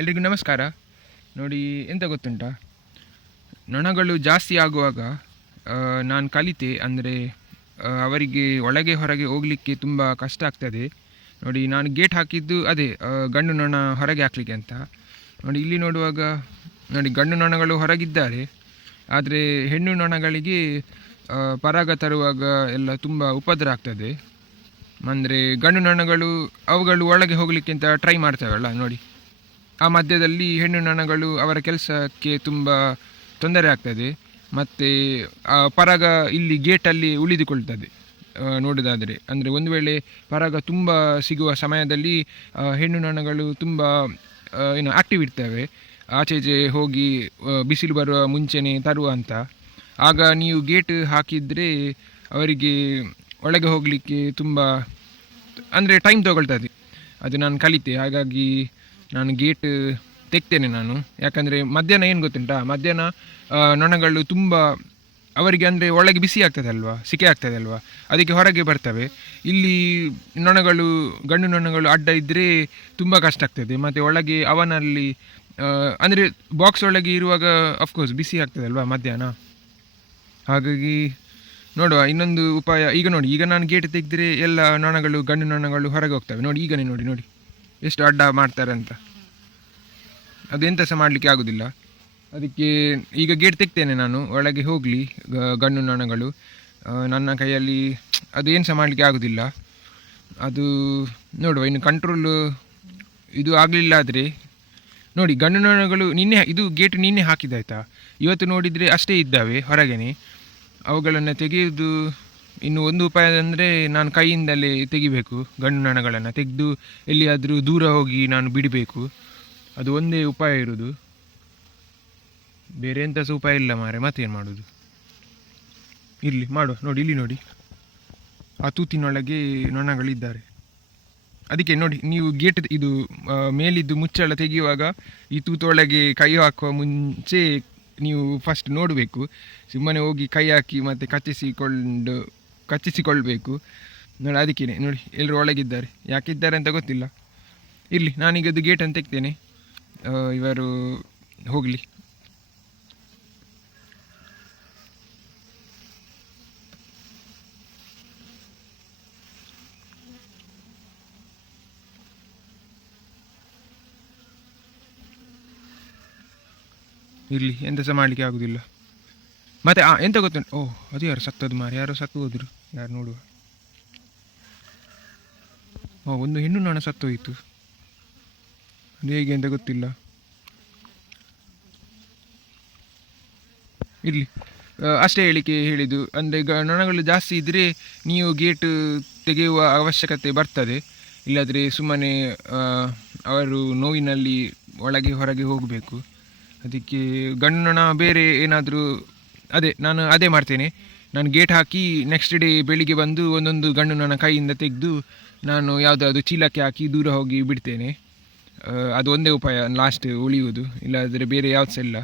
ಎಲ್ರಿಗೂ ನಮಸ್ಕಾರ. ನೋಡಿ, ಎಂತ ಗೊತ್ತುಂಟಾ? ನೊಣಗಳು ಜಾಸ್ತಿ ಆಗುವಾಗ ನಾನು ಕಲಿತೆ ಅಂದರೆ ಅವರಿಗೆ ಒಳಗೆ ಹೊರಗೆ ಹೋಗಲಿಕ್ಕೆ ತುಂಬ ಕಷ್ಟ ಆಗ್ತದೆ. ನೋಡಿ, ನಾನು ಗೇಟ್ ಹಾಕಿದ್ದು ಅದೇ ಗಂಡು ನೊಣ ಹೊರಗೆ ಹಾಕ್ಲಿಕ್ಕೆ ಅಂತ. ನೋಡಿ, ಇಲ್ಲಿ ನೋಡುವಾಗ, ನೋಡಿ, ಗಂಡು ನೊಣಗಳು ಹೊರಗಿದ್ದಾರೆ. ಆದರೆ ಹೆಣ್ಣು ನೊಣಗಳಿಗೆ ಪರಾಗ ತರುವಾಗ ಎಲ್ಲ ತುಂಬ ಉಪದ್ರ ಆಗ್ತದೆ. ಅಂದರೆ ಗಂಡು ನೊಣಗಳು, ಅವುಗಳು ಒಳಗೆ ಹೋಗಲಿಕ್ಕೆ ಅಂತ ಟ್ರೈ ಮಾಡ್ತೇವಲ್ಲ ನೋಡಿ. ಆ ಮಧ್ಯದಲ್ಲಿ ಹೆಣ್ಣು ನೊಣಗಳು ಅವರ ಕೆಲಸಕ್ಕೆ ತುಂಬ ತೊಂದರೆ ಆಗ್ತದೆ. ಮತ್ತು, ಆ ಪರಾಗ ಇಲ್ಲಿ ಗೇಟಲ್ಲಿ ಉಳಿದುಕೊಳ್ತದೆ. ನೋಡೋದಾದರೆ. ಅಂದರೆ ಒಂದು ವೇಳೆ ಪರಾಗ ತುಂಬ ಸಿಗುವ ಸಮಯದಲ್ಲಿ ಹೆಣ್ಣು ನೊಣಗಳು ತುಂಬ ಏನು ಆಕ್ಟಿವ್ ಇರ್ತವೆ. ಆಚೆಚೆ ಹೋಗಿ ಬಿಸಿಲು ಬರುವ ಮುಂಚೆನೇ ತರುವ ಅಂತ. ಆಗ ನೀವು ಗೇಟ್ ಹಾಕಿದರೆ ಅವರಿಗೆ ಒಳಗೆ ಹೋಗಲಿಕ್ಕೆ ತುಂಬ, ಅಂದರೆ ಟೈಮ್ ತಗೊಳ್ತದೆ. ಅದು ನಾನು ಕಲಿತೆ. ಹಾಗಾಗಿ ನಾನು ಗೇಟ್ ತೆಗ್ತೇನೆ ನಾನು. ಯಾಕಂದರೆ ಮಧ್ಯಾಹ್ನ ಏನು ಗೊತ್ತುಂಟಾ? ಮಧ್ಯಾಹ್ನ ನೊಣಗಳು ತುಂಬ ಅವರಿಗೆ ಅಂದರೆ ಒಳಗೆ ಬಿಸಿ ಆಗ್ತದೆ ಅಲ್ವಾ? ಸಿಕೆ ಆಗ್ತದೆ ಅಲ್ವಾ? ಅದಕ್ಕೆ ಹೊರಗೆ ಬರ್ತವೆ. ಇಲ್ಲಿ ನೊಣಗಳು, ಗಂಡು ನೊಣಗಳು ಅಡ್ಡ ಇದ್ದರೆ ತುಂಬ ಕಷ್ಟ ಆಗ್ತದೆ. ಮತ್ತು ಒಳಗೆ ಅವನಲ್ಲಿ ಅಂದರೆ ಬಾಕ್ಸ್ ಒಳಗೆ ಇರುವಾಗ ಅಫ್ಕೋರ್ಸ್ ಬಿಸಿ ಆಗ್ತದೆ ಅಲ್ವಾ ಮಧ್ಯಾಹ್ನ? ಹಾಗಾಗಿ ನೋಡುವ, ಇನ್ನೊಂದು ಉಪಾಯ, ಈಗ ನೋಡಿ, ಈಗ ನಾನು ಗೇಟ್ ತೆಗೆದ್ರೆ ಎಲ್ಲ ನೊಣಗಳು, ಗಂಡು ನೊಣಗಳು ಹೊರಗೆ ಹೋಗ್ತವೆ. ನೋಡಿ, ಈಗನೇ ನೋಡಿ ನೋಡಿ. ಎಷ್ಟು ಅಡ್ಡ ಮಾಡ್ತಾರೆ ಅಂತ. ಅದು ಎಂತ ಸಹ ಮಾಡಲಿಕ್ಕೆ ಆಗೋದಿಲ್ಲ. ಅದಕ್ಕೆ ಈಗ ಗೇಟ್ ತೆಗ್ತೇನೆ ನಾನು, ಒಳಗೆ ಹೋಗಲಿ ಗಂಡು ನೊಣಗಳು. ನನ್ನ ಕೈಯಲ್ಲಿ ಅದು ಏನು ಸಹ ಮಾಡಲಿಕ್ಕೆ ಆಗೋದಿಲ್ಲ. ಅದು ನೋಡುವ, ಇನ್ನು ಕಂಟ್ರೋಲು ಇದು ಆಗಲಿಲ್ಲ ಆದರೆ, ನೋಡಿ ಗಂಡು ನೊಣಗಳು ನಿನ್ನೆ, ಇದು ಗೇಟ್ ನಿನ್ನೆ ಹಾಕಿದಾಯ್ತಾ ಇವತ್ತು ನೋಡಿದರೆ ಅಷ್ಟೇ ಇದ್ದಾವೆ ಹೊರಗೇನೆ. ಅವುಗಳನ್ನು ತೆಗೆಯುವುದು ಇನ್ನು ಒಂದು ಉಪಾಯ ಅಂದರೆ ನಾನು ಕೈಯಿಂದಲೇ ತೆಗಿಬೇಕು, ಗಂಡು ನೊಣಗಳನ್ನು ತೆಗೆದು ಎಲ್ಲಿಯಾದರೂ ದೂರ ಹೋಗಿ ನಾನು ಬಿಡಬೇಕು. ಅದು ಒಂದೇ ಉಪಾಯ ಇರೋದು. ಬೇರೆ ಎಂಥ ಸಹ ಉಪಾಯ ಇಲ್ಲ ಮಾರೆ ಮತ್ತೇನು ಮಾಡೋದು? ಇರಲಿ ಮಾಡುವ ನೋಡಿ, ಇಲ್ಲಿ ನೋಡಿ. ಆ ತೂತಿನೊಳಗೆ ನೊಣಗಳಿದ್ದಾರೆ. ಅದಕ್ಕೆ ನೋಡಿ, ನೀವು ಗೇಟ್ ಇದು ಮೇಲಿದ್ದು ಮುಚ್ಚಳ ತೆಗೆಯುವಾಗ ಈ ತೂತೊಳಗೆ ಕೈ ಹಾಕುವ ಮುಂಚೆ ನೀವು ಫಸ್ಟ್ ನೋಡಬೇಕು. ಸುಮ್ಮನೆ ಹೋಗಿ ಕೈ ಹಾಕಿ ಮತ್ತು ಕಚ್ಚಿಸಿಕೊಂಡು ಕಚ್ಚಿಸಿಕೊಳ್ಬೇಕು. ನೋಡಿ ಅದಕ್ಕೇನೆ ನೋಡಿ ಎಲ್ಲರೂ ಒಳಗಿದ್ದಾರೆ. ಯಾಕಿದ್ದಾರೆ ಅಂತ ಗೊತ್ತಿಲ್ಲ. ಇರಲಿ ನಾನೀಗ ಅದು ಗೇಟನ್ನು ತೆಗ್ತೇನೆ. ಆ, ಇವರು ಹೋಗಲಿ. ಇರಲಿ ಎಂತ ಸಹ ಮಾಡಲಿಕ್ಕೆ ಆಗೋದಿಲ್ಲ. ಮತ್ತೆ, ಆ, ಎಂತ ಗೊತ್ತುಂಟು ಓ, ಅದು ಯಾರು? ಸತ್ತದು ಮಾರು. ಯಾರು ಸತ್ತು ಹೋದ್ರು. ಯಾರು ನೋಡುವ? ಓ, ಒಂದು ಹೆಣ್ಣು ನೊಣ ಸತ್ತೋಯಿತು ಅದು ಹೇಗೆ ಅಂತ ಗೊತ್ತಿಲ್ಲ. ಇರಲಿ. ಅಷ್ಟೇ ಹೇಳಿಕೆ ಹೇಳಿದ್ದು. ಅಂದರೆ ಈಗ ನೊಣಗಳು ಜಾಸ್ತಿ ಇದ್ದರೆ ನೀವು ಗೇಟ್ ತೆಗೆಯುವ ಅವಶ್ಯಕತೆ ಬರ್ತದೆ. ಇಲ್ಲಾದರೆ ಸುಮ್ಮನೆ ಅವರು ನೋವಿನಲ್ಲಿ ಒಳಗೆ ಹೊರಗೆ ಹೋಗಬೇಕು. ಅದಕ್ಕೆ ಗಂಡು ನೊಣ ಬೇರೆ ಏನಾದರೂ ಅದೇ, ನಾನು ಅದೇ ಮಾಡ್ತೇನೆ. ನಾನು ಗೇಟ್ ಹಾಕಿ ನೆಕ್ಸ್ಟ್ ಡೇ ಬೆಳಿಗ್ಗೆ ಬಂದು ಒಂದೊಂದು ಗಂಡು ನನ್ನ ಕೈಯಿಂದ ತೆಗೆದು ನಾನು ಯಾವುದಾದ್ರು ಚೀಲಕ್ಕೆ ಹಾಕಿ ದೂರ ಹೋಗಿ ಬಿಡ್ತೇನೆ. ಅದು ಒಂದೇ ಉಪಾಯ ಲಾಸ್ಟ್ ಉಳಿಯುವುದು. ಇಲ್ಲಾದರೆ ಬೇರೆ ಯಾವ್ದು ಸಹ ಇಲ್ಲ.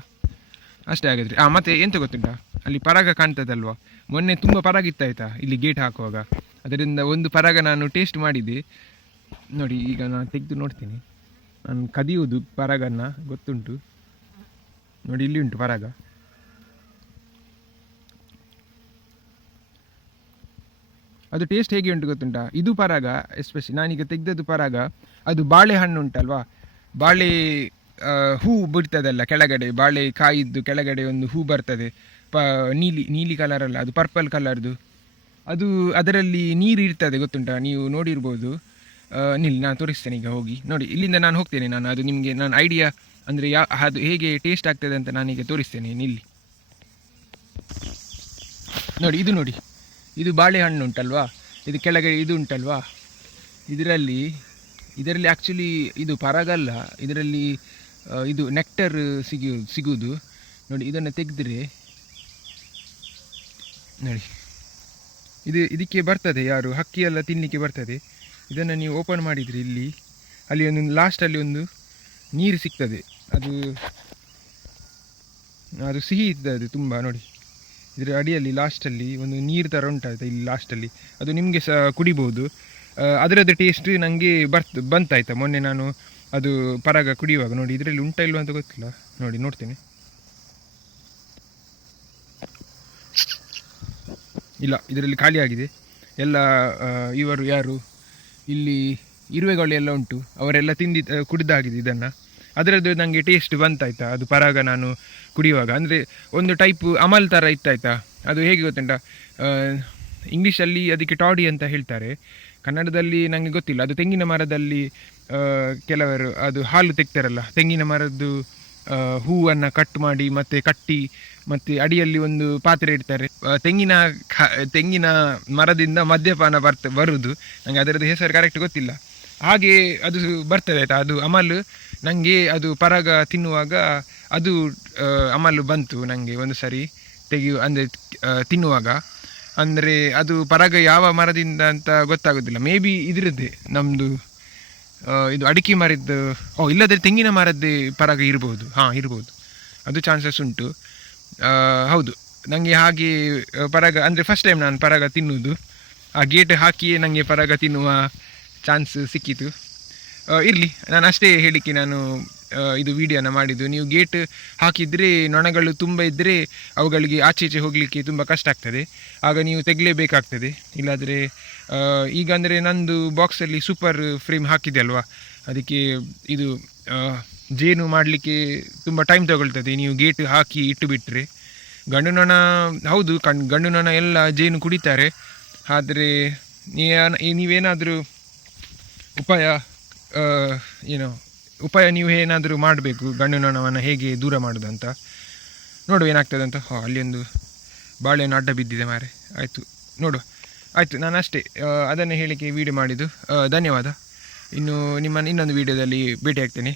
ಅಷ್ಟೇ ಆಗಿದ್ರೆ ಆ, ಮತ್ತೆ ಎಂತ ಗೊತ್ತುಂಟಾ? ಅಲ್ಲಿ ಪರಾಗ ಕಾಣ್ತದಲ್ವಾ? ಮೊನ್ನೆ ತುಂಬ ಪರಾಗ ಇತ್ತಾಯ್ತಾ ಇಲ್ಲಿ ಗೇಟ್ ಹಾಕುವಾಗ? ಅದರಿಂದ ಒಂದು ಪರಾಗ ನಾನು ಟೇಸ್ಟ್ ಮಾಡಿದ್ದೆ ನೋಡಿ, ಈಗ ನಾನು ತೆಗೆದು ನೋಡ್ತೀನಿ. ನಾನು ಕದಿಯುವುದು ಪರಾಗನ್ನ. ಗೊತ್ತುಂಟು? ನೋಡಿ, ಇಲ್ಲಿ ಉಂಟು ಪರಾಗ. ಅದು ಟೇಸ್ಟ್ ಹೇಗೆ ಉಂಟು ಗೊತ್ತುಂಟಾ? ಇದು ಪರಾಗ ಎಸ್ಪೆಷಲಿ ನಾನೀಗ ತೆಗೆದದ್ದು ಪರಾಗ, ಅದು ಬಾಳೆಹಣ್ಣು ಉಂಟಲ್ವಾ? ಬಾಳೆ ಹೂ ಬಿಡ್ತದಲ್ಲ ಕೆಳಗಡೆ, ಬಾಳೆ ಕಾಯಿದ್ದು ಕೆಳಗಡೆ ಒಂದು ಹೂ ಬರ್ತದೆ. ಪ, ನೀಲಿ ನೀಲಿ ಕಲರಲ್ಲ ಅದು ಪರ್ಪಲ್ ಕಲರ್ದು ಅದು ಅದರಲ್ಲಿ ನೀರು ಇರ್ತದೆ ಗೊತ್ತುಂಟಾ? ನೀವು ನೋಡಿರ್ಬೋದು. ನಿಲ್ಲಿ ನಾನು ತೋರಿಸ್ತೇನೆ ಈಗ ಹೋಗಿ. ನೋಡಿ, ಇಲ್ಲಿಂದ ನಾನು ಹೋಗ್ತೇನೆ ನಾನು, ಅದು ನಿಮಗೆ ನಾನು ಐಡಿಯಾ ಅಂದರೆ ಯಾ, ಅದು ಹೇಗೆ ಟೇಸ್ಟ್ ಆಗ್ತದೆ ಅಂತ ನಾನೀಗ ತೋರಿಸ್ತೇನೆ, ನಿಲ್ಲಿ. ನೋಡಿ, ಇದು ನೋಡಿ. ಇದು ಬಾಳೆಹಣ್ಣು ಉಂಟಲ್ವಾ? ಇದು ಕೆಳಗೆ ಇದು ಉಂಟಲ್ವಾ? ಇದರಲ್ಲಿ ಇದರಲ್ಲಿ ಆ್ಯಕ್ಚುಲಿ ಇದು ಪರಗಲ್ಲ. ಇದರಲ್ಲಿ ಇದು ನೆಕ್ಟರ್ ಸಿಗಿ ಸಿಗುವುದು ನೋಡಿ, ಇದನ್ನು ತೆಗೆದ್ರೆ, ನೋಡಿ. ಇದು ಇದಕ್ಕೆ ಬರ್ತದೆ ಯಾರು? ಹಕ್ಕಿ ಎಲ್ಲ ತಿನ್ನಲಿಕ್ಕೆ ಬರ್ತದೆ. ಇದನ್ನು ನೀವು ಓಪನ್ ಮಾಡಿದರೆ ಇಲ್ಲಿ, ಅಲ್ಲಿ ಒಂದು ಲಾಸ್ಟಲ್ಲಿ ಒಂದು ನೀರು ಸಿಗ್ತದೆ. ಅದು ಅದು ಸಿಹಿ ಇರ್ತದೆ ತುಂಬ, ನೋಡಿ. ಇದರ ಅಡಿಯಲ್ಲಿ ಲಾಸ್ಟಲ್ಲಿ ಒಂದು ನೀರು ಥರ ಉಂಟಾಯ್ತು ಇಲ್ಲಿ ಲಾಸ್ಟಲ್ಲಿ ಅದು ನಿಮಗೆ ಸಹ ಕುಡಿಬೋದು. ಅದರದ್ದು ಟೇಸ್ಟ್ ನನಗೆ ಬರ್ತ್, ಬಂತಾಯ್ತಾ? ಮೊನ್ನೆ ನಾನು ಅದು ಪರಾಗ ಕುಡಿಯುವಾಗ ನೋಡಿ, ಇದರಲ್ಲಿ ಉಂಟ ಇಲ್ವಾ ಅಂತ ಗೊತ್ತಿಲ್ಲ. ನೋಡಿ, ನೋಡ್ತೇನೆ. ಇಲ್ಲ, ಇದರಲ್ಲಿ ಖಾಲಿಯಾಗಿದೆ ಎಲ್ಲ ಇವರು ಯಾರು? ಇಲ್ಲಿ ಇರುವೆಗಳು ಎಲ್ಲ ಉಂಟು. ಅವರೆಲ್ಲ ತಿಂದಿ, ಕುಡಿದಾಗಿದೆ ಇದನ್ನು. ಅದರದ್ದು ನನಗೆ ಟೇಸ್ಟ್ ಬಂತಾಯ್ತಾ? ಅದು ಪರಾಗ ನಾನು ಕುಡಿಯುವಾಗ. ಅಂದರೆ ಒಂದು ಟೈಪ್ ಅಮಲ್ ಥರ ಇತ್ತಾಯ್ತಾ? ಅದು ಹೇಗೆ ಗೊತ್ತುಂಟ? ಇಂಗ್ಲೀಷಲ್ಲಿ ಅದಕ್ಕೆ ಟಾಡಿ ಅಂತ ಹೇಳ್ತಾರೆ. ಕನ್ನಡದಲ್ಲಿ ನನಗೆ ಗೊತ್ತಿಲ್ಲ. ಅದು ತೆಂಗಿನ ಮರದಲ್ಲಿ ಕೆಲವರು ಅದು ಹಾಲು ತೆಗ್ತಾರಲ್ಲ ತೆಂಗಿನ ಮರದ್ದು ಹೂವನ್ನು ಕಟ್ ಮಾಡಿ ಮತ್ತೆ ಕಟ್ಟಿ ಮತ್ತು ಅಡಿಯಲ್ಲಿ ಒಂದು ಪಾತ್ರೆ ಇಡ್ತಾರೆ. ತೆಂಗಿನ ತೆಂಗಿನ ಮರದಿಂದ ಮದ್ಯಪಾನ ಬರ್ತ ಬರುವುದು ನನಗೆ ಅದರದ್ದು ಹೆಸರು ಕರೆಕ್ಟ್ ಗೊತ್ತಿಲ್ಲ. ಹಾಗೆ ಅದು ಬರ್ತದೆ ಆಯ್ತಾ? ಅದು ಅಮಲು ನನಗೆ ಅದು ಪರಾಗ ತಿನ್ನುವಾಗ ಅದು ಅಮಲು ಬಂತು ನನಗೆ ಒಂದು ಸರಿ ತೆಗೆಯು, ಅಂದರೆ ತಿನ್ನುವಾಗ. ಅಂದರೆ ಅದು ಪರಾಗ ಯಾವ ಮರದಿಂದ ಅಂತ ಗೊತ್ತಾಗೋದಿಲ್ಲ. ಮೇ ಬಿ ಇದ್ರದ್ದೇ ನಮ್ಮದು ಇದು ಅಡಿಕೆ ಮರದ್ದು, ಓ, ಇಲ್ಲದ್ರೆ ತೆಂಗಿನ ಮರದ್ದೇ ಪರಾಗ ಇರ್ಬೋದು. ಹಾಂ, ಇರ್ಬೋದು. ಅದು ಚಾನ್ಸಸ್ ಉಂಟು. ಹೌದು. ನನಗೆ ಹಾಗೆ ಪರಾಗ, ಅಂದರೆ ಫಸ್ಟ್ ಟೈಮ್ ನಾನು ಪರಾಗ ತಿನ್ನುವುದು ಆ ಗೇಟ್ ಹಾಕಿಯೇ ನನಗೆ ಪರಾಗ ತಿನ್ನುವ ಚಾನ್ಸ್ ಸಿಕ್ಕಿತು. ಇರಲಿ. ನಾನು ಅಷ್ಟೇ ಹೇಳಿಕೆ ನಾನು ಇದು ವಿಡಿಯೋನ ಮಾಡಿದ್ದು. ನೀವು ಗೇಟ್ ಹಾಕಿದರೆ, ನೊಣಗಳು ತುಂಬ ಇದ್ದರೆ ಅವುಗಳಿಗೆ ಆಚೆ ಈಚೆ ಹೋಗಲಿಕ್ಕೆ ತುಂಬ ಕಷ್ಟ ಆಗ್ತದೆ. ಆಗ ನೀವು ತೆಗಲೇಬೇಕಾಗ್ತದೆ. ಇಲ್ಲಾದರೆ ಈಗ ಅಂದರೆ ನಂದು ಬಾಕ್ಸಲ್ಲಿ ಸೂಪರ್ ಫ್ರೇಮ್ ಹಾಕಿದೆ ಅಲ್ವಾ? ಅದಕ್ಕೆ ಇದು ಜೇನು ಮಾಡಲಿಕ್ಕೆ ತುಂಬ ಟೈಮ್ ತಗೊಳ್ತದೆ. ನೀವು ಗೇಟ್ ಹಾಕಿ ಇಟ್ಟು ಬಿಟ್ಟರೆ ಗಂಡು ನೊಣ, ಹೌದು, ಕಣ್, ಗಂಡು ನೊಣ ಎಲ್ಲ ಜೇನು ಕುಡಿತಾರೆ. ಆದರೆ ನೀವೇನಾದರೂ ಉಪಾಯ ಏನು ಉಪಾಯ ನೀವು ಏನಾದರೂ ಮಾಡಬೇಕು, ಗಂಡು ನೊಣವನ್ನು ಹೇಗೆ ದೂರ ಮಾಡೋದು ಅಂತ. ನೋಡುವ ಏನಾಗ್ತದೆ ಅಂತ. ಹೋ ಅಲ್ಲಿ ಒಂದು ಬಾಳೆಹಣ್ಣು ಅಡ್ಡ ಬಿದ್ದಿದೆ ಮಾರೆ ಆಯಿತು ನೋಡು ಆಯಿತು, ನಾನು ಅಷ್ಟೇ ಅದನ್ನು ಹೇಳಿಕೆ ವಿಡಿಯೋ ಮಾಡಿದ್ದು. ಧನ್ಯವಾದ. ಇನ್ನು ನಿಮ್ಮನ್ನು ಇನ್ನೊಂದು ವಿಡಿಯೋದಲ್ಲಿ ಭೇಟಿ ಆಗ್ತೇನೆ